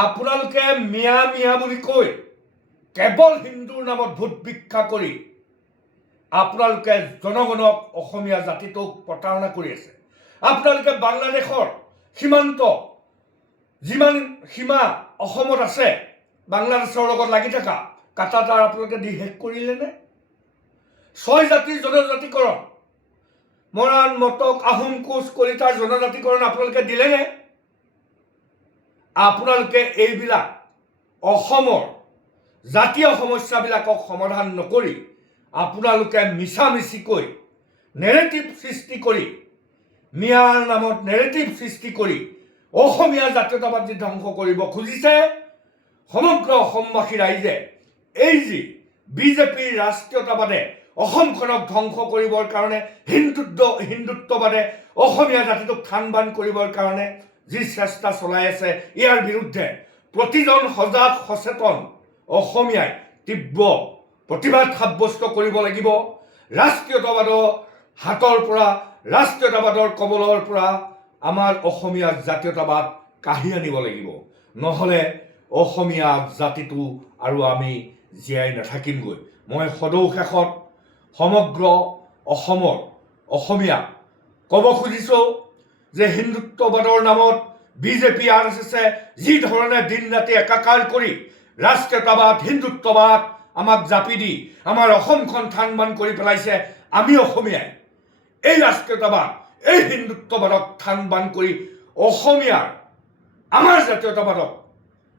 আপোনালোকে মিয়া মিয়া বুলি কৈ কেৱল হিন্দুৰ নামত ভোট ভিক্ষা কৰি আপোনালোকে জনগণক অসমীয়া জাতিটোক প্ৰতাৰণা কৰি আছে। আপোনালোকে বাংলাদেশৰ সীমান্ত যিমান সীমা অসমত আছে বাংলাদেশৰ লগত লাগি থকা কাটাতাৰ আপোনালোকে দি শেষ কৰিলেনে? 6 জাতিৰ জনজাতিকৰণ, মৰাণ, মটক, আহোম, কোচ, কলিতাৰ জনজাতিকৰণ আপোনালোকে দিলেনে? আপোনালোকে এইবিলাক অসমৰ জাতীয় সমস্যাবিলাকক সমাধান নকৰি আপোনালোকে মিছামিছিকৈ নেৰেটিভ সৃষ্টি কৰি, মিয়াৰ নামত নেৰেটিভ সৃষ্টি কৰি অসমীয়া জাতীয়তাবাদ যি ধ্বংস কৰিব খুজিছে, সমগ্ৰ অসমবাসী ৰাইজে এই যি বিজেপিৰ ৰাষ্ট্ৰীয়তাবাদে অসমখনক ধ্বংস কৰিবৰ কাৰণে, হিন্দুত্ববাদে অসমীয়া জাতিটোক থান-বান কৰিবৰ কাৰণে যি চেষ্টা চলাই আছে, ইয়াৰ বিৰুদ্ধে প্ৰতিজন সজাগ সচেতন অসমীয়াই তীব্ৰ প্ৰতিবাদ সাব্যস্ত কৰিব লাগিব। ৰাষ্ট্ৰীয়তাবাদৰ হাতৰ পৰা, ৰাষ্ট্ৰীয়তাবাদৰ কবলৰ পৰা আমাৰ অসমীয়া জাতীয়তাবাদ কাঢ়ি আনিব লাগিব। নহ'লে অসমীয়া জাতিটো আৰু আমি জীয়াই নাথাকিমগৈ। মই সদৌ শেষত সমগ্ৰ অসমৰ অসমীয়াক ক'ব খুজিছোঁ যে হিন্দুত্ববাদৰ নামত বিজেপি RSSে যি ধৰণে দিন ৰাতি একাকাৰ কৰি ৰাষ্ট্ৰীয়তাবাদ, হিন্দুত্ববাদ আমাক জাপি দি আমাৰ অসমখন থান-বান কৰি পেলাইছে, আমি অসমীয়াই এই ৰাষ্ট্ৰীয়তাবাদ, এই হিন্দুত্ববাদক থান-বান কৰি অসমীয়াৰ আমাৰ জাতীয়তাবাদক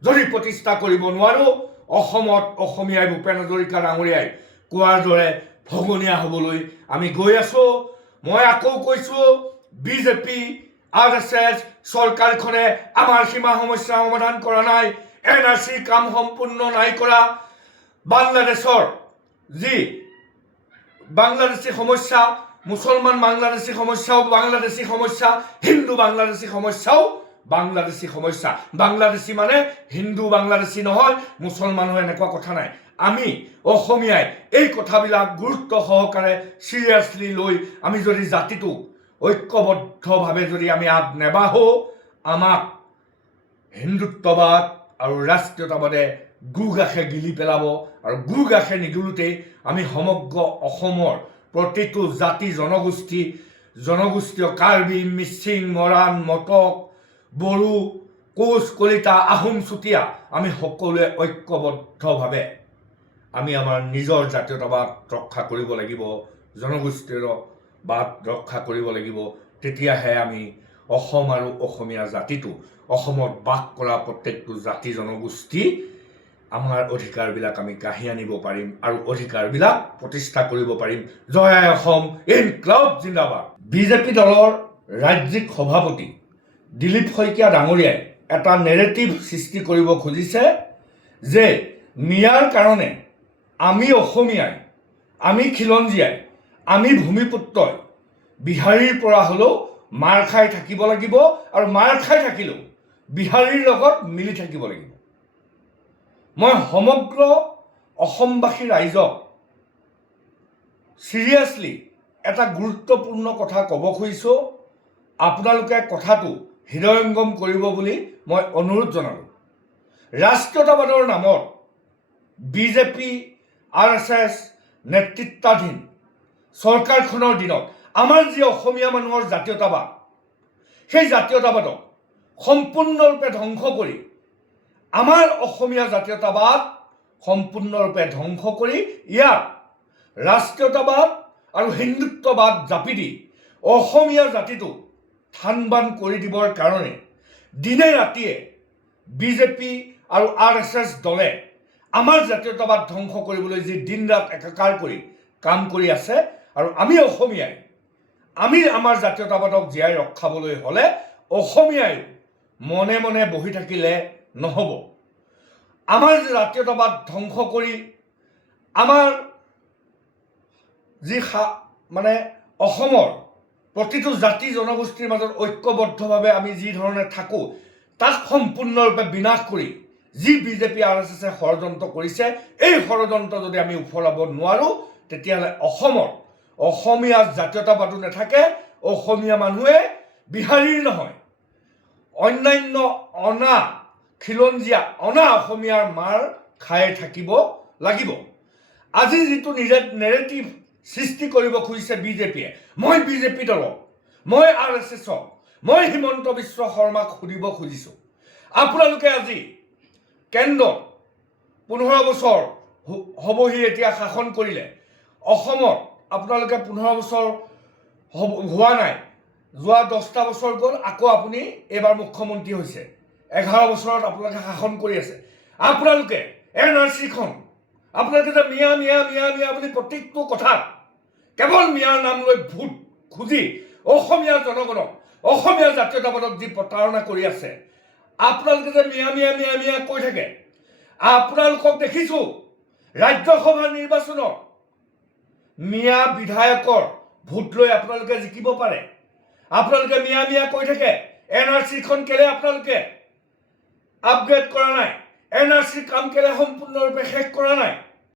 যদি প্ৰতিষ্ঠা কৰিব নোৱাৰোঁ, অসমত অসমীয়াই ভূপেন হাজৰিকা ডাঙৰীয়াই কোৱাৰ দৰে ভগনীয়া হ'বলৈ আমি গৈ আছোঁ। মই আকৌ কৈছোঁ, বিজেপি RSS চৰকাৰখনে আমাৰ সীমা সমস্যা সমাধান কৰা নাই, NRCৰ কাম সম্পূৰ্ণ নাই কৰা, বাংলাদেশৰ যি বাংলাদেশী সমস্যা, মুছলমান বাংলাদেশী সমস্যাও বাংলাদেশী সমস্যা, হিন্দু বাংলাদেশী সমস্যাও বাংলাদেশী সমস্যা। বাংলাদেশী মানে হিন্দু বাংলাদেশী নহয়, মুছলমানো এনেকুৱা কথা নাই। আমি অসমীয়াই এই কথাবিলাক গুৰুত্ব সহকাৰে চিৰিয়াছলি লৈ আমি যদি জাতিটোক ঐক্যবদ্ধভাৱে যদি আমি আগ নেবাঢ়ো, আমাক হিন্দুত্ববাদ আৰু ৰাষ্ট্ৰীয়তাবাদে গুগাখে গিলি পেলাব। আৰু গুগাখে নিগিলোতেই আমি সমগ্ৰ অসমৰ প্ৰতিটো জাতি জনগোষ্ঠীয় কাৰ্বি, মিচিং, মৰাণ, মটক, বড়ো, কোচ, কলিতা, আহোম, চুতীয়া আমি সকলোৱে ঐক্যবদ্ধভাৱে আমি আমাৰ নিজৰ জাতীয়তাবাদ ৰক্ষা কৰিব লাগিব, জনগোষ্ঠীয় বাদ ৰক্ষা কৰিব লাগিব। তেতিয়াহে আমি অসম আৰু অসমীয়া জাতিটো, অসমত বাস কৰা প্ৰত্যেকটো জাতি জনগোষ্ঠী আমাৰ অধিকাৰবিলাক আমি কাঢ়ি আনিব পাৰিম আৰু অধিকাৰবিলাক প্ৰতিষ্ঠা কৰিব পাৰিম। জয় আই অসম, ইনক্লাব জিন্দাবাদ। বিজেপি দলৰ ৰাজ্যিক সভাপতি দিলীপ শইকীয়া ডাঙৰীয়াই এটা নেৰেটিভ সৃষ্টি কৰিব খুজিছে যে মিয়াৰ কাৰণে আমি অসমীয়াই, আমি খিলঞ্জীয়াই, আমি ভূমিপুত্ৰই বিহাৰীৰ পৰা হ'লেও মাৰ খাই থাকিব লাগিব আৰু মাৰ খাই থাকিলেও বিহাৰীৰ লগত মিলি থাকিব লাগিব। মই সমগ্ৰ অসমবাসী ৰাইজক চিৰিয়াছলি এটা গুৰুত্বপূৰ্ণ কথা ক'ব খুজিছোঁ, আপোনালোকে কথাটো হৃদয়ংগম কৰিব বুলি মই অনুৰোধ জনালোঁ। ৰাষ্ট্ৰীয়তাবাদৰ নামত বিজেপি RSS নেতৃত্বাধীন চৰকাৰখনৰ দিনত আমাৰ যি অসমীয়া মানুহৰ জাতীয়তাবাদ, সেই জাতীয়তাবাদক সম্পূৰ্ণৰূপে ধ্বংস কৰি, আমাৰ অসমীয়া জাতীয়তাবাদ সম্পূৰ্ণৰূপে ধ্বংস কৰি ইয়াত ৰাষ্ট্ৰীয়তাবাদ আৰু হিন্দুত্ববাদ জাপি দি অসমীয়া জাতিটো থান-বান কৰি দিবৰ কাৰণে দিনে ৰাতিয়ে বিজেপি আৰু RSS দলে আমাৰ জাতীয়তাবাদ ধ্বংস কৰিবলৈ যি দিন ৰাত একাকাৰ কৰি কাম কৰি আছে। আৰু আমি অসমীয়াই, আমি আমাৰ জাতীয়তাবাদক জীয়াই ৰখাবলৈ হ'লে অসমীয়াই মনে মনে বহি থাকিলে নহ'ব। আমাৰ জাতীয়তাবাদ ধ্বংস কৰি আমাৰ যি অসমৰ প্ৰতিটো জাতি জনগোষ্ঠীৰ মাজত ঐক্যবদ্ধভাৱে আমি যি ধৰণে থাকোঁ, তাক সম্পূৰ্ণৰূপে বিনাশ কৰি যি বিজেপি RSSে ষড়যন্ত্ৰ কৰিছে, এই ষড়যন্ত্ৰ যদি আমি উফৰাব নোৱাৰোঁ, তেতিয়াহ'লে অসমত অসমীয়া জাতীয়তাবাদো নাথাকে, অসমীয়া মানুহে বিহাৰীৰ নহয়, অন্যান্য অনা খিলঞ্জীয়া অনা অসমীয়াৰ মাৰ খাই থাকিব লাগিব। আজি যিটো নেৰেটিভ সৃষ্টি কৰিব খুজিছে বিজেপিয়ে, মই বিজেপি দলক, মই RSSক, মই হিমন্ত বিশ্ব শৰ্মাক সুধিব খুজিছোঁ, আপোনালোকে আজি কেন্দ্ৰত 15 বছৰ হ'বহি এতিয়া শাসন কৰিলে, অসমত আপোনালোকে 15 বছৰ হোৱা নাই, যোৱা 10টা বছৰ গ'ল, আকৌ আপুনি এইবাৰ মুখ্যমন্ত্ৰী হৈছে, 11 বছৰত আপোনালোকে শাসন কৰি আছে। আপোনালোকে NRCখন আপোনালোকে যে মিয়া মিয়া মিয়া মিয়া বুলি প্ৰত্যেকটো কথাত কেৱল মিয়াৰ নাম লৈ ভোট খুজি অসমীয়া জনগণক, অসমীয়া জাতীয়তাবাদক যি প্ৰতাৰণা কৰি আছে, আপোনালোকে যে মিয়া মিয়া মিয়া মিয়া কৈ থাকে, আপোনালোকক দেখিছোঁ ৰাজ্যসভা নিৰ্বাচনত মিয়া বিধায়কৰ ভোট লৈ আপোনালোকে জিকিব পাৰে। আপোনালোকে মিয়া মিয়া কৈ থাকে, NRCখন কেলে আপোনালোকে আপগ্ৰেড কৰা নাই, NRC কাম কেলে সম্পূৰ্ণৰূপে শেষ কৰা নাই।